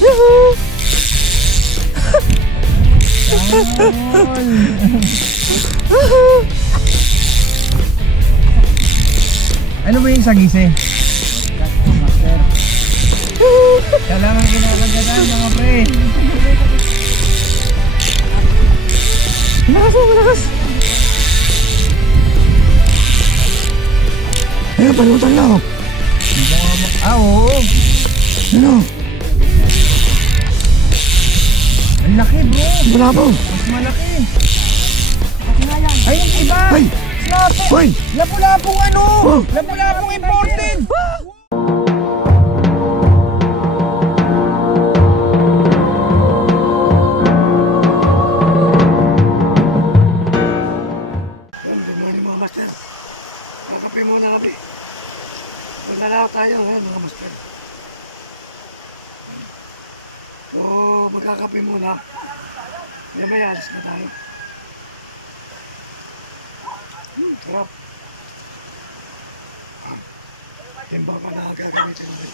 Yuhu! Ano ba yung sagise? Kailangan ginagagadaan mga pre. Malakas mo, malakas! Ayun, palutan na oh. Oo. Ano? Ang laki bro. Wala po. Mas malaki. Ay, yung iba. Ay! Lapo. Hoy! Lapu-lapong ano? Oh. Lapu-lapong imported. Good morning mga master. Kakape muna kami. Maglalakad tayo ngayon mga master. So magkakape muna. May alis na tayo. Sarap. Timba pa na gagamitin namin.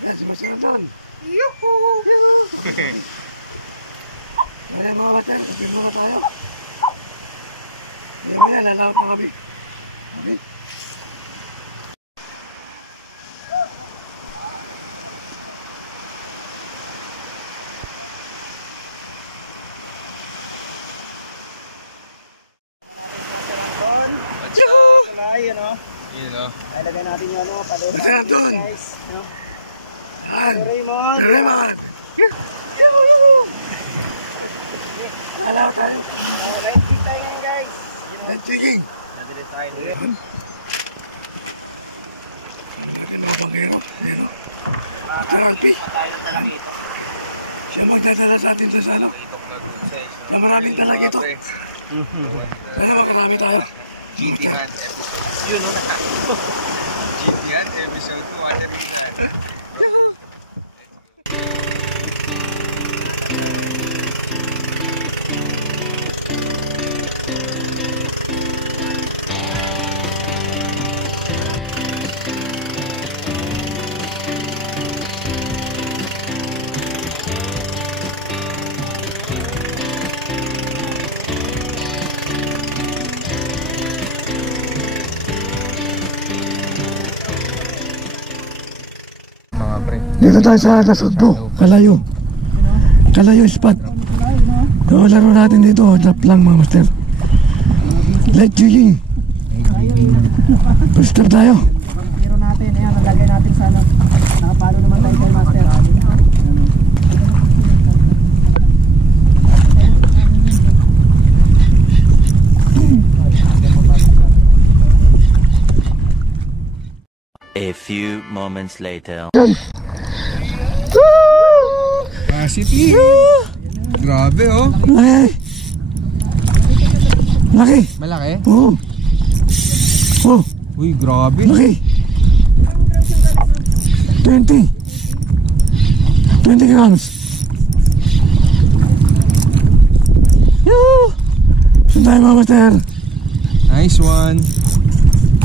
Yan, sumasunod doon. Yuhuu! Ngayon mga master, kape muna tayo. Ngayon, lalakad pa kami. Okay? Ayun o. Yun o. Ilagay natin yung ano, palutan Masarap doon. guys. No? Yan! Raymond. Raymond! Lalakad tayo. Right kick tayo ngayon guys. Yan, checking. Nandito tayo. Yan. Ang napakahirap. Yan o. Therapy. Tayo ng talakito. Siya magdadala sa atin sa salak. Itok na good size. Na maraming talaga ito. Kaya makarami tayo. GT Hunt episode. Yun o. GT Hunt episode 2. Water Hunt. Dito tayo sa Nasugbo, Kalayo. Kalayo spot. So, laro natin dito, drop lang mga master. Light jigging. Booster tayo. Pero natin, ayan, nalagay natin sa ano. Nakapalo naman tayo kay master. A few moments later. City. Grabe oh. Laki. Laki. Malaki? Oo. Oh. Uy, grabe. Laki. 20 grams. Yoo! Saan tayo mga master? Nice one.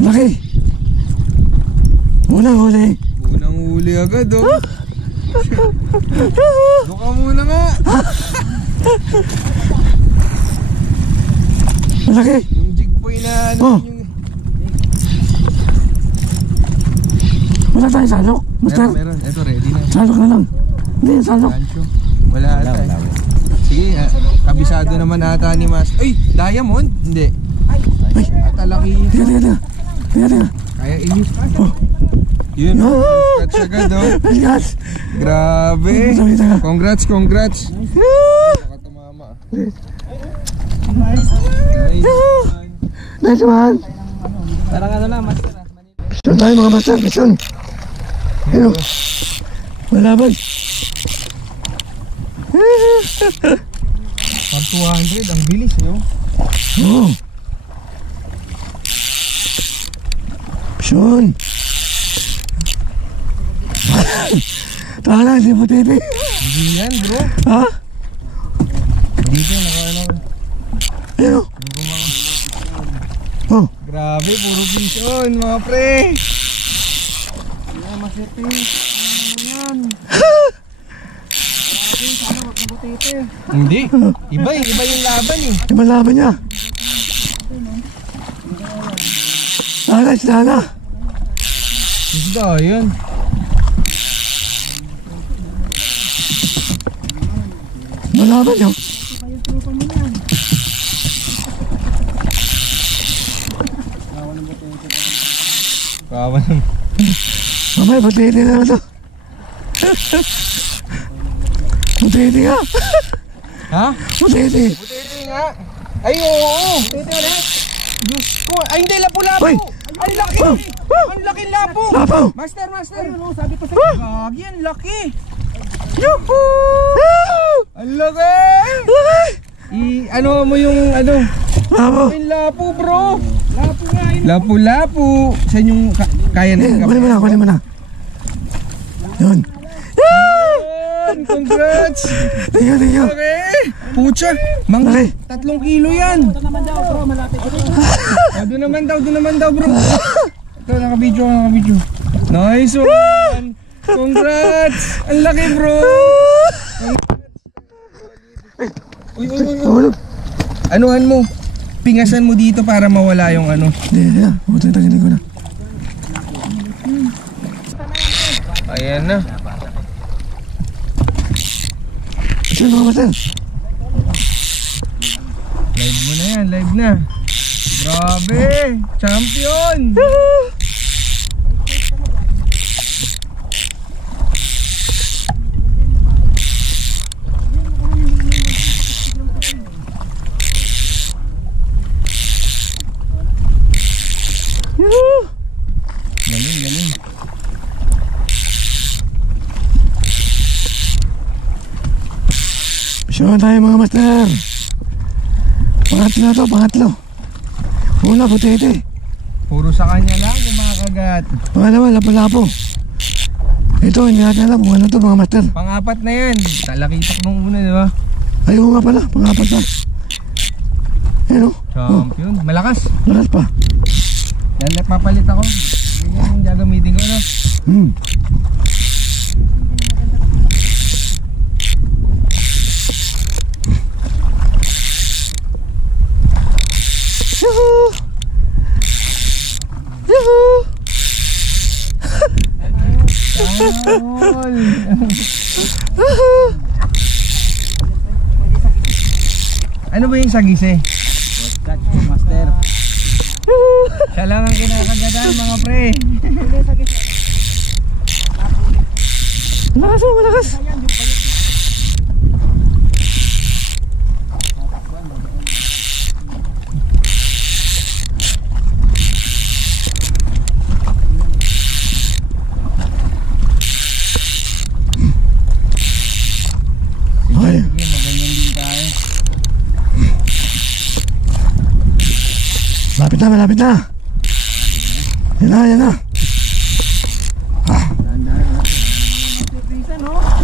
Laki. Unang huli. Unang huli agad oh. Doon ka muna nga. Malaki. Yung jig boy na ano Oh. yung... Wala tayong salok. Master, Meron. Ito ready na. salok na lang. Hindi, salok. Gancho. Wala ata. Sige, kabisado naman ata ni Mas. Ay, diamond? Hindi. Ay, At alaki. tiga. Kaya inis. Oh. Yun. Oh. Catch agad oh. Yes. Grabe. Taga. Congrats. Yoo! Baka tumama. Nice one. Parang ano na, master. Mission tayo mga master, mission. Ayun. Malaban. Pag 200, ang bilis yun. Oo. Mission. Tala, hindi mo titi. Hindi yan bro. Ha? Dito naka-ano. Ayun. Oh. Grabe, puro vision mga pre. Yeah, masipin. Hindi. Iba yung laban eh. Iba laban niya. Sana. Isda, yun. Malaban niyo. Kawan ng... Mamay, butiti na naman to. Butiti nga. Ha? Butiti. Butete nga. Ay, oo. Butete ulit. Diyos ko. Ay, hindi. Lapu-lapu. Uy. Ang laki. Ang laki lapo. Lapo. Master. Sabi ko sa'yo. Gagi, ang laki. Yuhu! Ang laki. Ano mo yung ano? Lapo. Ay, lapo, bro. Lapo nga. Lapu-lapu. Saan yung kaya na? Kunin mo na. Yun. Congrats. Tingnan. Okay. Pucha. Mga Okay. 3 kilo yan. Ito naman daw, bro, malapit ko. Doon naman daw, bro. Ito, naka-video. Nice one. Congrats. Ang laki, bro. Uy. Tulog. Anuhan mo? Pingasan mo dito para mawala yung ano. Hindi na. Tanggalin ko na. Ayan na. Ito mga master. Live mo na yan, live na. Grabe. Champion. Galing. Pisyawan tayo mga master. Pangatlo. Una, butiti. Puro sa kanya lang kumakagat. Pangalawa, lapo-lapo. Ito, hindi natin alam kung ano to mga master. Pang-apat na yan. Talakitak nung una, di ba? Ayaw nga pala, pangapat na. Ano? Champion. Malakas. Lakas pa. Yan, papalit ako. Yan yung gagamitin ko, no? Ano ba yung sagise? Master. Siya lang ang kinakagadan, mga pre. Malakas. Ay. Sige, maganyan din tayo. Malapit na. Yan na.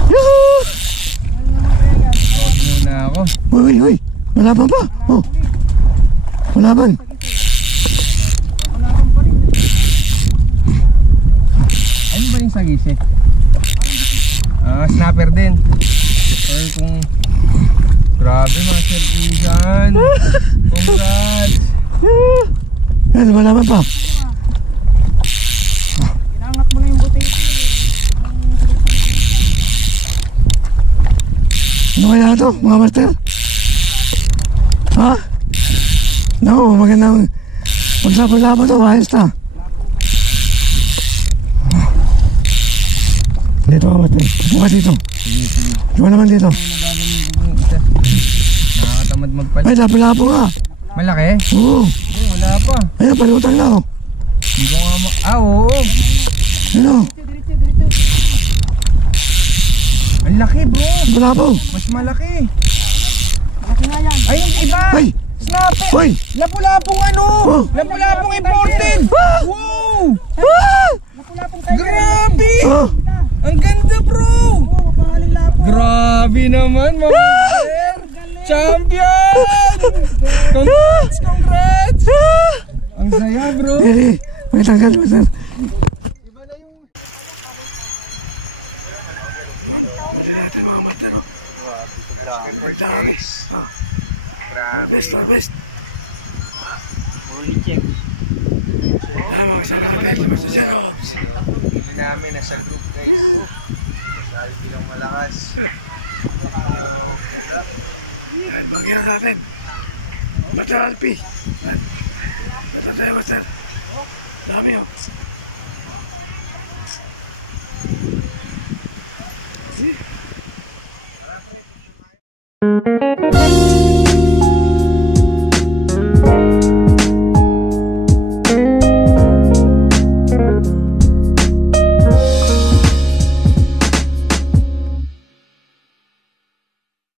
Yuhu! Pause muna ako. Uy. Malaban pa. Oh. Malaban. Ano ba yung sagise? Snapper din. Or kung... Grabe mga serpisan. Congrats. Yan, malaban pa. Inangat mo na yung butiti. Ano kaya ito, mga master? Ha? Naku, magandang pagsapo-lapo ito, ayos na. Dito ka master, bukas dito. Diba naman dito? Nakakatamad magpalit. Ay, lapo-lapo nga. Malaki? Oo. Wala pa. Ayan, palutang na ako. Hindi ko nga oo. Ano? Ang laki, bro. Lapo. Mas malaki. Laki nga yan. Ay, yung iba. Ay! Snapper. Uy! Lapu-lapong ano? Oh. Lapu-lapong imported. Wow! Lapulapong tayo. Grabe! Oh! Ang ganda, bro. Mapahaling lapo. Grabe naman, mga sir. Champion! Congrats! Ang saya, bro. Dili, may tanggal, master. natin mga master. Oh. Grabe, guys. Grabe. Best. Fully check. Lamang sa lahat sa Master Jobs. Hindi namin nasa group, guys. Sabi bilang malakas. Yan, magyan natin. Master Alpi. Ito tayo, Master. Dami, oh.